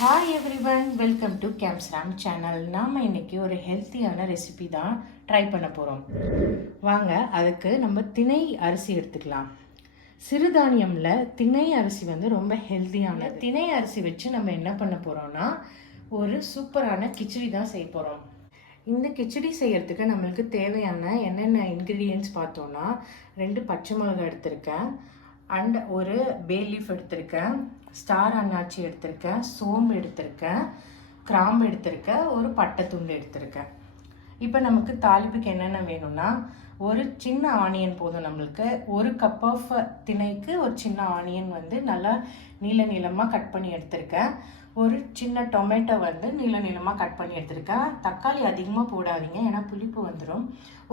Hi everyone, welcome to கேம்ஸ்ராம் channel. நாம் இன்றைக்கி ஒரு ஹெல்த்தியான ரெசிபி தான் ட்ரை பண்ண போகிறோம். வாங்க, அதுக்கு நம்ம திணை அரிசி எடுத்துக்கலாம். சிறுதானியமில் திணை அரிசி வந்து ரொம்ப ஹெல்த்தியான திணை அரிசி வச்சு நம்ம என்ன பண்ண போகிறோம்னா ஒரு சூப்பரான கிச்சடி தான் செய்ய போகிறோம். இந்த கிச்சடி செய்யறதுக்கு நம்மளுக்கு தேவையான என்னென்ன இன்க்ரீடியன்ட்ஸ் பார்த்தோன்னா 2 பச்சை மிளகாய் எடுத்திருக்கேன், அண்ட் ஒரு பே லீஃப் எடுத்திருக்கேன், ஸ்டார் அன்னாச்சி எடுத்திருக்கேன், சோம்பு எடுத்திருக்கேன், கிராம்பு எடுத்திருக்கேன், ஒரு பட்டை துண்டு எடுத்திருக்கேன். இப்போ நமக்கு தாளிப்புக்கு என்னென்ன வேணும்னா ஒரு சின்ன ஆனியன் போதும் நம்மளுக்கு. 1 கப் ஆஃப் திணைக்கு ஒரு சின்ன ஆனியன் வந்து நல்லா நீளமாக கட் பண்ணி எடுத்திருக்கேன். ஒரு சின்ன டொமேட்டோ வந்து நீளமாக கட் பண்ணி எடுத்திருக்கேன். தக்காளி அதிகமாக போடாதீங்க, ஏன்னா புளிப்பு வந்துடும்.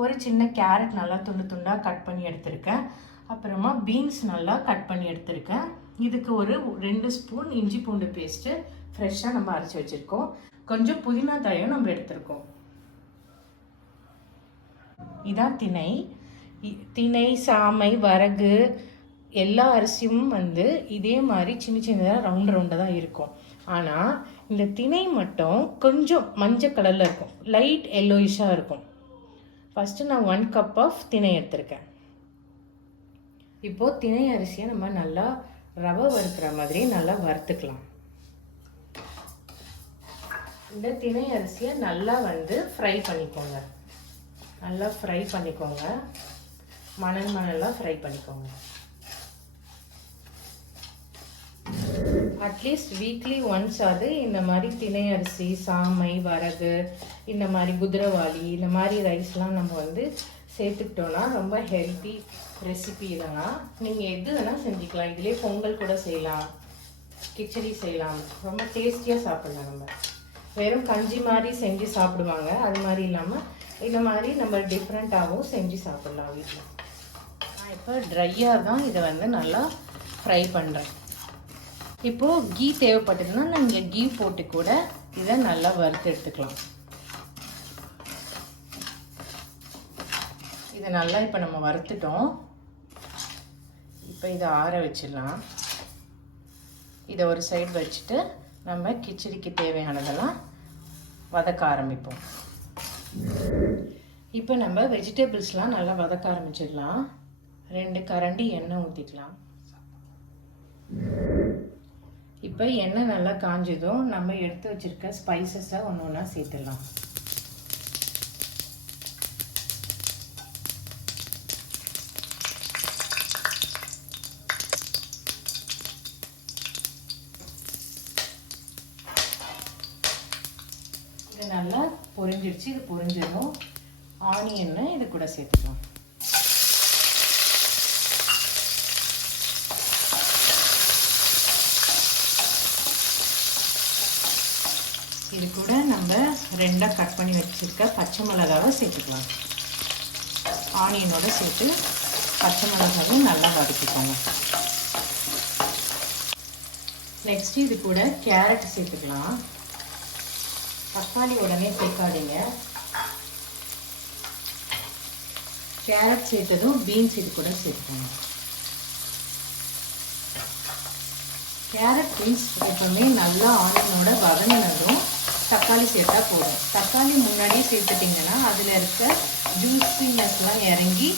ஒரு சின்ன கேரட் நல்லா துண்டாக கட் பண்ணி எடுத்திருக்கேன். அப்புறமா பீன்ஸ் நல்லா கட் பண்ணி எடுத்திருக்கேன். இதுக்கு ஒரு 2 ஸ்பூன் இஞ்சி பூண்டு பேஸ்ட்டு ஃப்ரெஷ்ஷாக நம்ம அரைச்சி வச்சுருக்கோம். கொஞ்சம் புதினா தழையும் நம்ம எடுத்திருக்கோம். இதான் திணை. திணை, சாமை, வரகு எல்லா அரிசியும் வந்து இதே மாதிரி சின்னதாக ரவுண்டாக தான் இருக்கும். ஆனால் இந்த திணை மட்டும் கொஞ்சம் மஞ்சள் கலரில் இருக்கும், லைட் எல்லோயிஷாக இருக்கும். ஃபஸ்ட்டு நான் 1 கப் ஆஃப் திணை எடுத்திருக்கேன். இப்போது திணை அரிசியை நம்ம நல்லா ரவை வறுக்கிற மாதிரி நல்லா வறுத்துக்கலாம். இந்த திணை அரிசியை நல்லா வந்து ஃப்ரை பண்ணிக்கோங்க. நல்லா ஃப்ரை பண்ணிக்கோங்க, மணலாக ஃப்ரை பண்ணிக்கோங்க. அட்லீஸ்ட் வீக்லி ஒன்ஸ் அது இந்த மாதிரி திணை அரிசி, சாமை, வரகு, இந்த மாதிரி குதிரைவாளி, இந்த மாதிரி ரைஸ்லாம் நம்ம வந்து சேர்த்துக்கிட்டோன்னா ரொம்ப ஹெல்த்தி ரெசிபி இதெல்லாம். நீங்கள் எது வேணால் செஞ்சுக்கலாம். இதிலே பொங்கல் கூட செய்யலாம், கிச்சடி செய்யலாம், ரொம்ப டேஸ்டியாக சாப்பிட்லாம். நம்ம வெறும் கஞ்சி மாதிரி செஞ்சு சாப்பிடுவாங்க, அது மாதிரி இல்லாமல் இந்த மாதிரி நம்ம டிஃப்ரெண்ட்டாகவும் செஞ்சு சாப்பிட்லாம் வீட்டில். நான் இப்போ ட்ரையாக தான் இதை வந்து நல்லா ஃப்ரை பண்ணுறேன். இப்போது கீ தேவைப்பட்டதுன்னா நீங்கள் கீ போட்டு கூட இதை நல்லா வறுத்து எடுத்துக்கலாம். இதை நல்லா இப்போ நம்ம வறுத்துட்டோம். இப்போ இதை ஆற வச்சிடலாம். இதை ஒரு சைடு வச்சுட்டு நம்ம கிச்சடிக்கு தேவையானதெல்லாம் வதக்க ஆரம்பிப்போம். இப்போ நம்ம வெஜிடபிள்ஸ்லாம் நல்லா வதக்க ஆரம்பிச்சிடலாம். 2 கரண்டி எண்ணெய் ஊற்றிக்கலாம். இப்போ எண்ணெய் நல்லா காஞ்சதும் நம்ம எடுத்து வச்சுருக்க ஸ்பைசஸை ஒன்று ஒன்றா சேர்த்துடலாம். இது நல்லா பொரிஞ்சிடுச்சு. இது பொரிஞ்சதும் ஆனியனை இது கூட சேர்த்துக்கலாம். இது கூட நம்ம 2 கட் பண்ணி வச்சுருக்க பச்சை மிளகாவை சேர்த்துக்கலாம். ஆனியனோட சேர்த்து பச்சை மிளகாவும் நல்லா வதக்கிக்கோங்க. நெக்ஸ்ட் இது கூட கேரட் சேர்த்துக்கலாம். தக்காளி உடனே சேர்க்காதீங்க. கேரட் சேர்த்ததும் பீன்ஸ் இது கூட சேர்த்துக்கணும். கேரட், பீன்ஸ் எப்பவுமே நல்லா ஆனியனோட வதங்கினதும் தக்காளி சேர்த்தா போதும். தக்காளி முன்னாடியே சேர்த்துட்டிங்கன்னா அதில் இருக்க ஜூஸினஸ்லாம் இறங்கி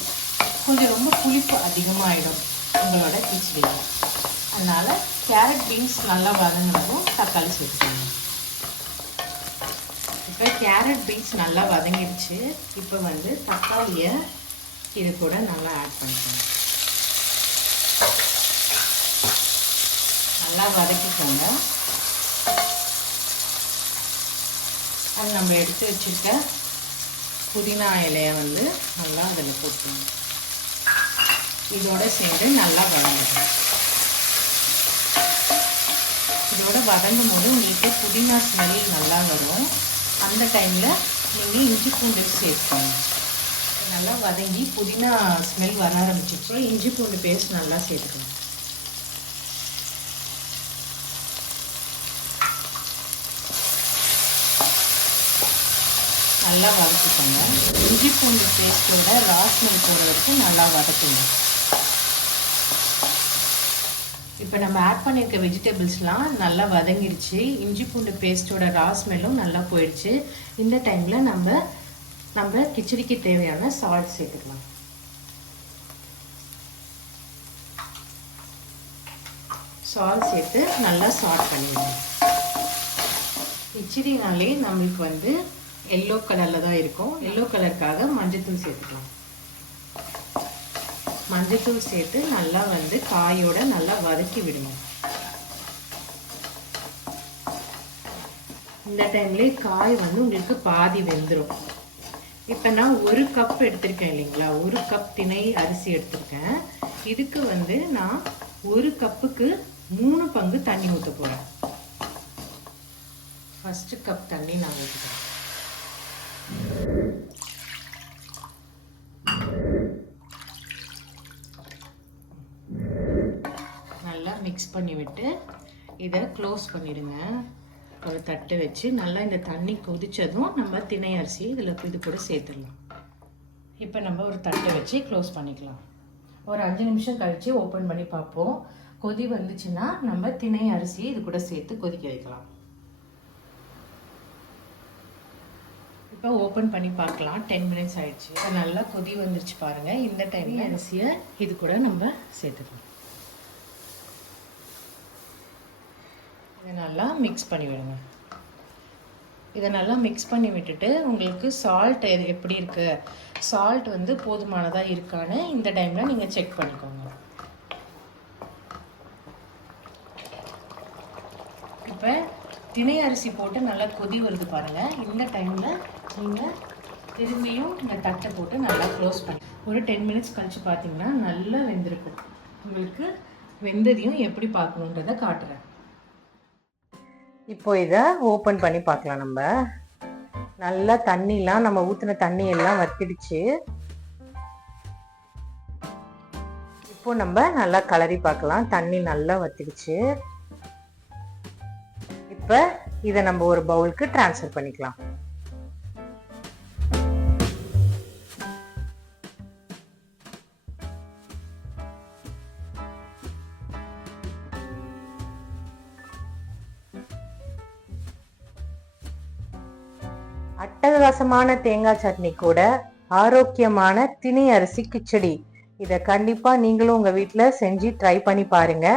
கொஞ்சம் ரொம்ப புளிப்பு அதிகமாகிடும் உங்களோட கிச்சடியில். அதனால் கேரட், பீன்ஸ் நல்லா வதங்கினதும் தக்காளி சேர்த்துக்கணும். இப்போ கேரட், பீன்ஸ் நல்லா வதங்கிடுச்சு. இப்போ வந்து தக்காளியை இது கூட நல்லா ஆட் பண்ணிக்கணும். நல்லா வதக்கிக்கோங்க. அது நம்ம எடுத்து வச்சுருக்க புதினா இலையை வந்து நல்லா அதில் போட்டுக்கணும். இதோட சேர்ந்து நல்லா வதங்கணும். இதோட வதங்கும் போது உங்களுக்கு புதினா ஸ்மெல் நல்லா வரும். அந்த டைமில் நீங்கள் இஞ்சி பூண்டு சேர்த்துக்கோங்க. நல்லா வதங்கி புதினா ஸ்மெல் வர ஆரம்பிச்சிச்சு. இஞ்சி பூண்டு பேஸ்ட் நல்லா சேர்த்துக்கணும். நல்லா வதக்கிக்கோங்க. இஞ்சி பூண்டு பேஸ்ட்டோட ரா ஸ்மெல் போகிற வரைக்கும் நல்லா வதக்குங்க. இப்போ நம்ம ஆட் பண்ணியிருக்க வெஜிடபிள்ஸ்லாம் நல்லா வதங்கிடுச்சு. இஞ்சி பூண்டு பேஸ்ட்டோட ரா ஸ்மெல்லும் நல்லா போயிடுச்சு. இந்த டைமில் நம்ம கிச்சடிக்கு தேவையான சால்ட் சேர்த்துக்கலாம். சால்ட் சேர்த்து நல்லா சால்ட் பண்ணிடணும். கிச்சடினாலே நம்மளுக்கு எல்லோ கலரில் தான் இருக்கும். எல்லோ கலருக்காக மஞ்சத்தூள் சேர்த்துக்கலாம். மஞ்சத்தூள் சேர்த்து நல்லா காயோட நல்லா வதக்கி விடணும். இந்த டைம்லேயே காய் உங்களுக்கு பாதி வெந்துடும். இப்போ நான் 1 கப் எடுத்திருக்கேன் இல்லைங்களா, 1 கப் திணை அரிசி எடுத்திருக்கேன். இதுக்கு நான் 1 கப்புக்கு 3 பங்கு தண்ணி ஊற்ற போகிறேன். ஃபஸ்ட்டு கப் தண்ணி நான் ஊற்றுக்கிறேன். நல்லா மிக்ஸ் பண்ணி விட்டு இதை க்ளோஸ் பண்ணிடுங்க. ஒரு தட்டு வச்சு நல்லா இந்த தண்ணி கொதிச்சதும் நம்ம திணை அரிசி இது கூட சேர்த்துடலாம். இப்போ நம்ம ஒரு தட்டை வச்சு க்ளோஸ் பண்ணிக்கலாம். ஒரு 5 நிமிஷம் கழித்து ஓப்பன் பண்ணி பார்ப்போம். கொதி வந்துச்சுன்னா நம்ம திணை அரிசி இது கூட சேர்த்து கொதிக்க வைக்கலாம். இப்போ ஓப்பன் பண்ணி பார்க்கலாம். 10 மினிட்ஸ் ஆயிடுச்சு. நல்லா கொதி வந்துருச்சு பாருங்கள். இந்த டைமில் அரிசியை இது கூட நம்ம சேர்த்துக்கலாம். இதை நல்லா மிக்ஸ் பண்ணி விடுங்க. இதை நல்லா மிக்ஸ் பண்ணி விட்டுட்டு உங்களுக்கு சால்ட் எப்படி இருக்குது, சால்ட் போதுமானதாக இருக்கான்னு இந்த டைமில் நீங்கள் செக் பண்ணிக்கோங்க. இப்போ திணை அரிசி போட்டு நல்லா கொதி வருது பாருங்கள். இந்த டைமில் நீங்கள் திரும்பியும் இந்த தட்டை போட்டு நல்லா க்ளோஸ் பண்ணி ஒரு 10 மினிட்ஸ் கழித்து பார்த்தீங்கன்னா நல்லா வெந்திருக்கும். உங்களுக்கு வெந்ததையும் எப்படி பார்க்கணுன்றதை காட்டுறேன். இப்போ இதை ஓப்பன் பண்ணி பார்க்கலாம். நம்ம நல்லா தண்ணிலாம் நம்ம ஊற்றின தண்ணி எல்லாம் வத்திடுச்சு. இப்போ நம்ம நல்லா கலரி பார்க்கலாம். தண்ணி நல்லா வத்திடுச்சு. இப்போ இதை நம்ம ஒரு பவுலுக்கு ட்ரான்ஸ்ஃபர் பண்ணிக்கலாம். அட்டகாசமான தேங்காய் சட்னி கூட ஆரோக்கியமான திணை அரிசி கிச்சடி. இதை கண்டிப்பா நீங்களும் உங்க வீட்டில் செஞ்சு ட்ரை பண்ணி பாருங்க.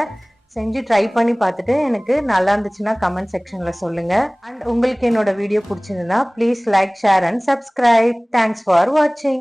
செஞ்சு ட்ரை பண்ணி பார்த்துட்டு எனக்கு நல்லா இருந்துச்சுன்னா கமெண்ட் செக்ஷன்ல சொல்லுங்க. அண்ட் உங்களுக்கு என்னோட வீடியோ பிடிச்சிருந்தா please like, share and subscribe. Thanks for வாட்சிங்.